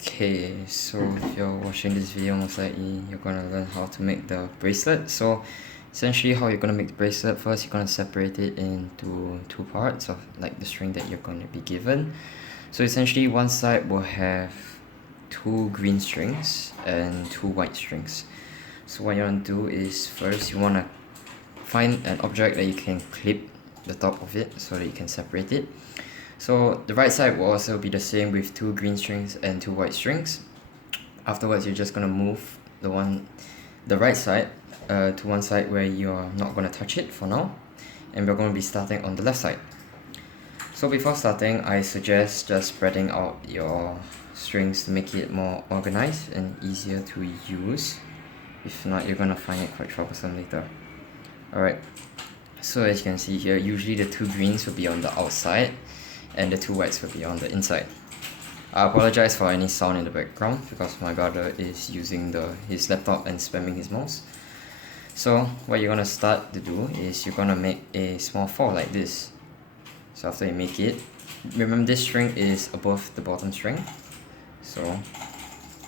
Okay, so if you're watching this video, most likely you're gonna learn how to make the bracelet. So essentially how you're gonna make the bracelet, first you're gonna separate it into two parts of like the string that you're gonna be given. So essentially one side will have two green strings and two white strings. So what you want to do is first you want to find an object that you can clip the top of it so that you can separate it. So the right side will also be the same with two green strings and two white strings. Afterwards, you're just gonna move the right side to one side where you're not gonna touch it for now, and we're gonna be starting on the left side. So before starting, I suggest just spreading out your strings to make it more organized and easier to use. If not, you're gonna find it quite troublesome later. Alright, so as you can see here, usually the two greens will be on the outside and the two whites will be on the inside. I apologize for any sound in the background because my brother is using his laptop and spamming his mouse. So what you're gonna start to do is you're gonna make a small four like this. So after you make it, remember this string is above the bottom string. So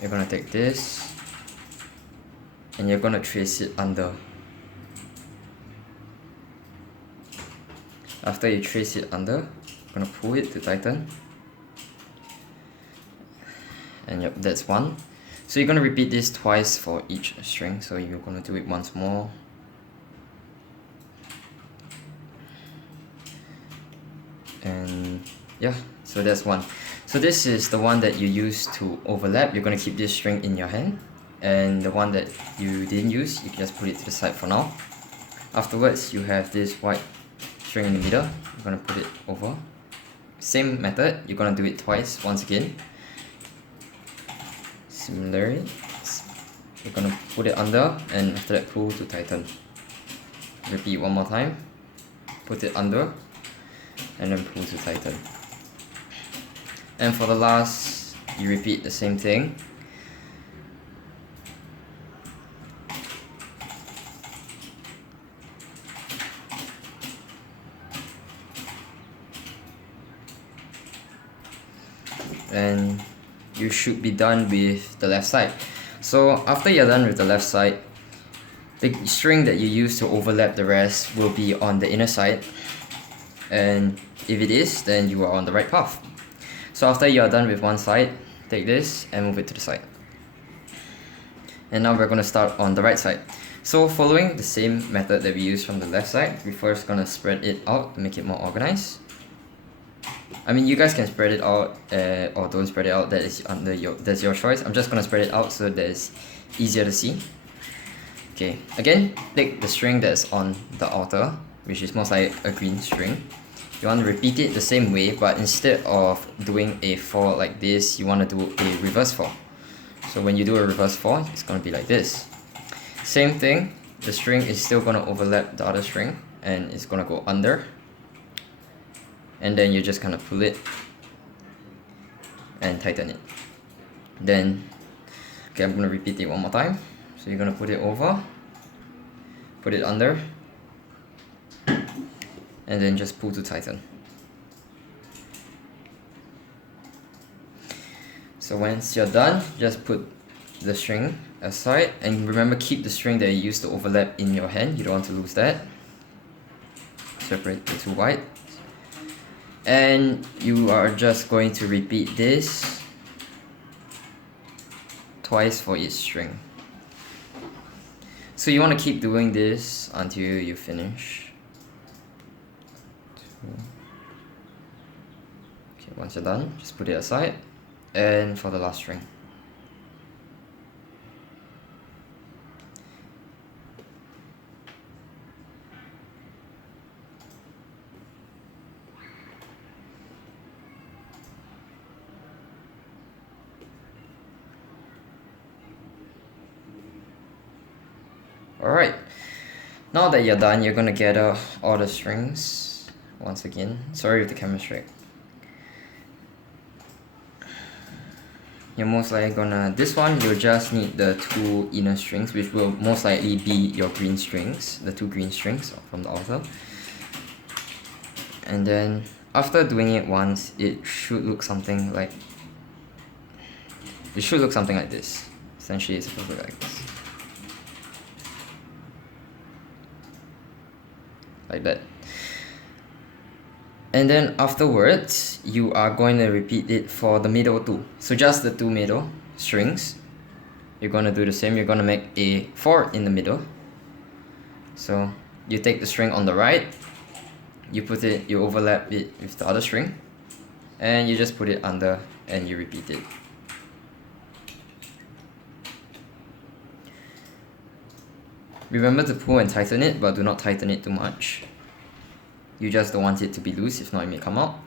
you're gonna take this and you're gonna trace it under. After you trace it under, you're gonna pull it to tighten. And yep, that's one. So you're gonna repeat this twice for each string. So you're gonna do it once more. And yeah, so that's one. So this is the one that you use to overlap. You're gonna keep this string in your hand. And the one that you didn't use, you can just put it to the side for now. Afterwards, you have this white string in the middle. You're gonna put it over. Same method, you're gonna do it twice once again. Similarly, you're gonna put it under and after that pull to tighten. Repeat one more time. Put it under and then pull to tighten. And for the last, you repeat the same thing. And you should be done with the left side. So after you're done with the left side, the string that you use to overlap the rest will be on the inner side, and if it is, then you are on the right path. So after you are done with one side, take this and move it to the side. And now we're going to start on the right side. So following the same method that we used from the left side, we're first going to spread it out to make it more organized. I mean, you guys can spread it out or don't spread it out. That's your choice. I'm just gonna spread it out so that it's easier to see. Okay, again, take the string that's on the outer, which is most like a green string. You want to repeat it the same way, but instead of doing a 4 like this, you want to do a reverse 4. So when you do a reverse 4, it's gonna be like this. Same thing, the string is still gonna overlap the other string and it's gonna go under. And then you just kind of pull it and tighten it. Then, okay, I'm gonna repeat it one more time. So you're gonna put it over, put it under, and then just pull to tighten. So once you're done, just put the string aside, and remember, keep the string that you used to overlap in your hand. You don't want to lose that. Separate the two white. And you are just going to repeat this twice for each string. So you want to keep doing this until you finish. Okay, once you're done, just put it aside. And for the last string. Alright, now that you're done, you're gonna gather all the strings once again. Sorry if the camera's straight. You're most likely gonna, this one you'll just need the two inner strings, which will most likely be your green strings, the two green strings from the outer. And then after doing it once, it should look something like it should look something like this. Essentially, it's supposed to look like this. Like that. And then afterwards, you are going to repeat it for the middle two. So just the two middle strings. You're going to do the same. You're going to make a 4 in the middle. So you take the string on the right, you overlap it with the other string, and you just put it under and you repeat it. Remember to pull and tighten it, but do not tighten it too much. You just don't want it to be loose, if not it may come out.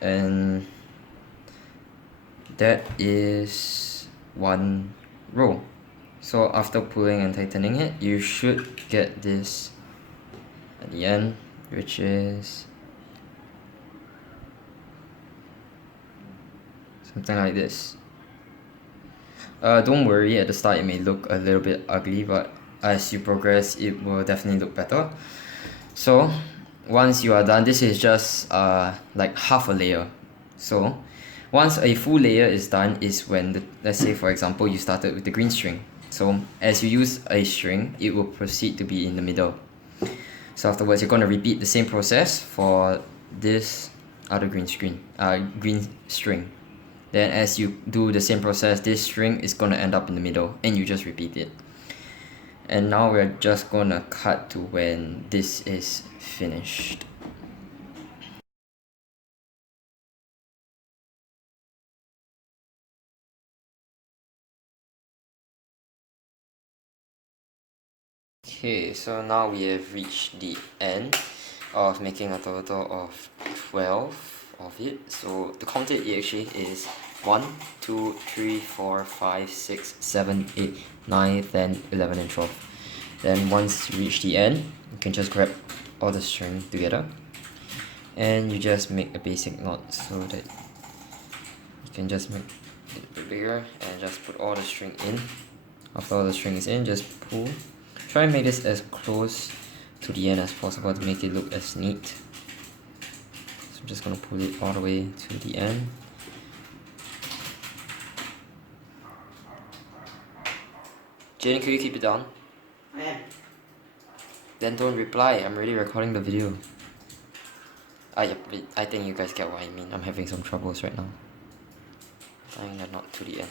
And that is one row. So after pulling and tightening it, you should get this at the end, which is something like this. Don't worry, at the start it may look a little bit ugly, but as you progress it will definitely look better. So once you are done, this is just like half a layer. So once a full layer is done is when let's say for example you started with the green string. So as you use a string, it will proceed to be in the middle. So afterwards you're going to repeat the same process for this other green string. Then as you do the same process, this string is going to end up in the middle and you just repeat it. And now we're just going to cut to when this is finished. Okay, so now we have reached the end of making a total of 12 of it. So to count it actually is 1, 2, 3, 4, 5, 6, 7, 8, 9, 10, 11 and 12. Then once you reach the end, you can just grab all the string together and you just make a basic knot so that you can just make it a bit bigger and just put all the string in. After all the string is in, just pull. Try and make this as close to the end as possible to make it look as neat. So I'm just gonna pull it all the way to the end. Jane, could you keep it down? I am. Then don't reply, I'm already recording the video. Yep, I think you guys get what I mean. I'm having some troubles right now tying the knot to the end.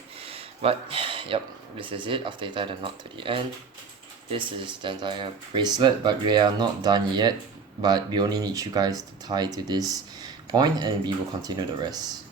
But yep, this is it after you tie the knot to the end. This is the entire bracelet, but we are not done yet. But we only need you guys to tie to this point and we will continue the rest.